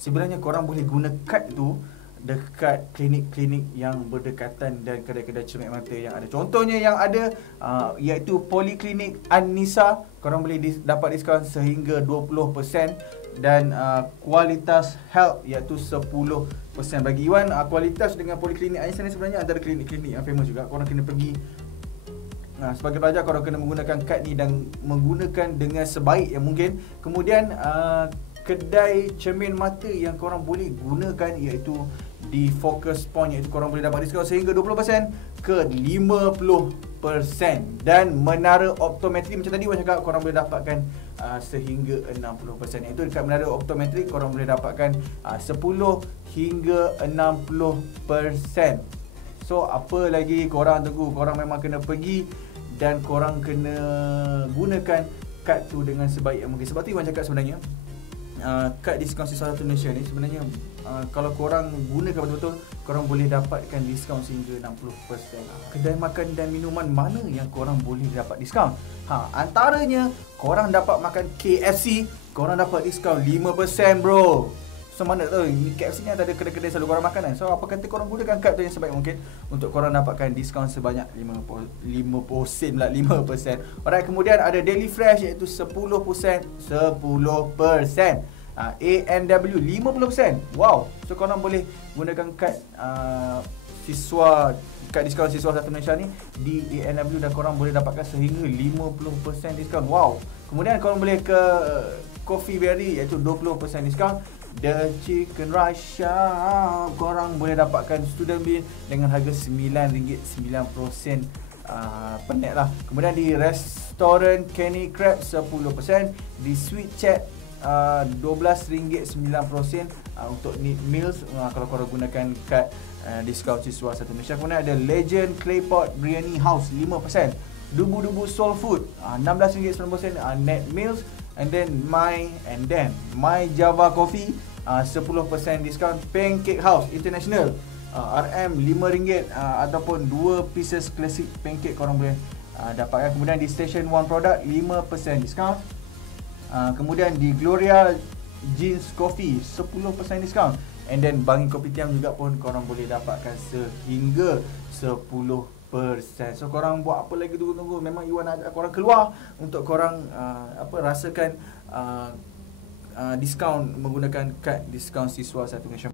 sebenarnya korang boleh guna kad tu dekat klinik-klinik yang berdekatan dan kedai-kedai cermin mata yang ada. Contohnya yang ada iaitu Poliklinik An-Nisa, korang boleh dapat diskaun sehingga 20%, dan Kualitas Health iaitu 10%. Bagi Iwan, Kualitas dengan Poliklinik An-Nisa ni sebenarnya antara klinik-klinik yang famous juga. Korang kena pergi. Sebagai pelajar, korang kena menggunakan kad ni dan menggunakan dengan sebaik yang mungkin. Kemudian kedai cermin mata yang korang boleh gunakan iaitu di Focus Point, iaitu korang boleh dapat diskaun sehingga 20% ke 50%. Dan menara optometri macam tadi Wan cakap, korang boleh dapatkan sehingga 60%. Iaitu dekat menara optometri korang boleh dapatkan 10 hingga 60%. So apa lagi korang tunggu? Korang memang kena pergi dan korang kena gunakan kad tu dengan sebaik yang mungkin. Sebab tu Iwan cakap sebenarnya kad diskaun siswa satu Malaysia ni sebenarnya kalau korang gunakan betul-betul, korang boleh dapatkan diskaun sehingga 60%. Kedai makan dan minuman mana yang korang boleh dapat diskaun? Antaranya korang dapat makan KFC, korang dapat diskaun 5% bro. So mana tahu KFC ni ada kedai-kedai selalu korang makan kan. So apa kata korang gunakan kad tu yang sebaik mungkin untuk korang dapatkan diskaun sebanyak 5%. Alright, kemudian ada Daily Fresh iaitu 10%. ANW 50%. Wow. So korang boleh gunakan kad siswa, kad diskaun siswa satu Malaysia ni di ANW dan korang boleh dapatkan sehingga 50% diskaun. Wow. Kemudian korang boleh ke Coffee Berry iaitu 20% diskaun. The Chicken Rice Shop, korang boleh dapatkan student meal dengan harga RM9.90 per net lah. Kemudian di restoran Kenny Crab 10%. Di Sweet Chat RM12.90 untuk need meals kalau korang gunakan kad diskaun siswa satu Malaysia. Kemudian ada Legend Claypot Biryani House 5%. Dubu-dubu Soul Food RM16.90 net meals. And then My Java Coffee 10% diskaun. Pancake House International RM RM5 ataupun 2 pieces classic pancake korang boleh dapatkan. Kemudian di Station One Product 5% diskaun. Kemudian di Gloria Jeans Coffee 10% diskaun. And then Bangi Kopitiam juga pun korang boleh dapatkan sehingga 10%. So korang buat apa lagi tunggu-tunggu? Memang Iwan ajak korang keluar untuk korang rasakan diskaun menggunakan kad diskaun siswa satu Malaysia.